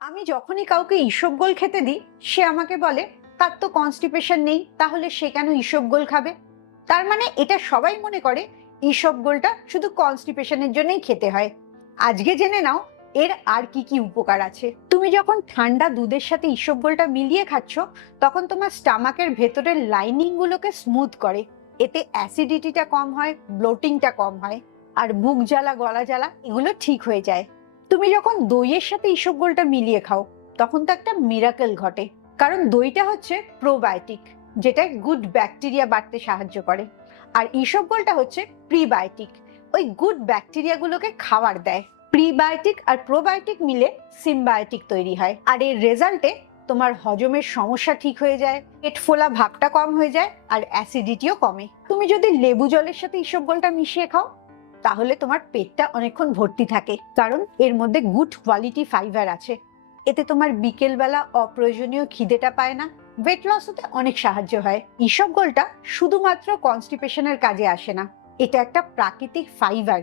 আমি যখনই কাউকে ইসবগোল খেতে দিই, সে আমাকে বলে তার তো কনস্টিপেশন নেই, তাহলে সে কেন ইসবগোল খাবে? তার মানে এটা সবাই মনে করে ইসবগোলটা শুধু কনস্টিপেশনের জন্যই খেতে হয়। আজকে জেনে নাও এর আর কি কি উপকার আছে। তুমি যখন ঠান্ডা দুধের সাথে ইসবগোলটা মিলিয়ে খাচ্ছ, তখন তোমার স্টামাকের ভেতরের লাইনিং গুলোকে স্মুথ করে। এতে অ্যাসিডিটিটা কম হয়, ব্লোটিংটা কম হয়, আর বুক জ্বালা, গলা জ্বালা এগুলো ঠিক হয়ে যায়। তুমি যখন দইয়ের সাথে ইসবগোলটা মিলিয়ে খাও, তখন তো একটা মিরাকেল ঘটে। কারণ দইটা হচ্ছে প্রোবায়োটিক, যেটা গুড ব্যাকটেরিয়া বাড়তে সাহায্য করে। আর ইসবগোলটা হচ্ছে প্রিবায়োটিক, ওই গুড ব্যাকটেরিয়াগুলোকে খাবার দেয়। প্রিবায়োটিক আর প্রোবায়োটিক মিলে সিমবায়োটিক তৈরি হয়, আর এর রেজাল্টে তোমার হজমের সমস্যা ঠিক হয়ে যায়, পেট ফোলা ভাবটা কম হয়ে যায়, আর অ্যাসিডিটিও কমে। তুমি যদি লেবু জলের সাথে ইসবগোলটা মিশিয়ে খাও, তাহলে তোমার পেটটা অনেকক্ষণ ভর্তি থাকে, কারণ এর মধ্যে গুড কোয়ালিটি ফাইবার আছে। এতে তোমার বিকেলবেলা অপ্রয়োজনীয় খিদেটা পায় না, ওয়েট লস হতে অনেক সাহায্য হয়। ইসবগোলটা শুধুমাত্র কনস্টিপেশনের কাজে আসে না, এটা একটা প্রাকৃতিক ফাইবার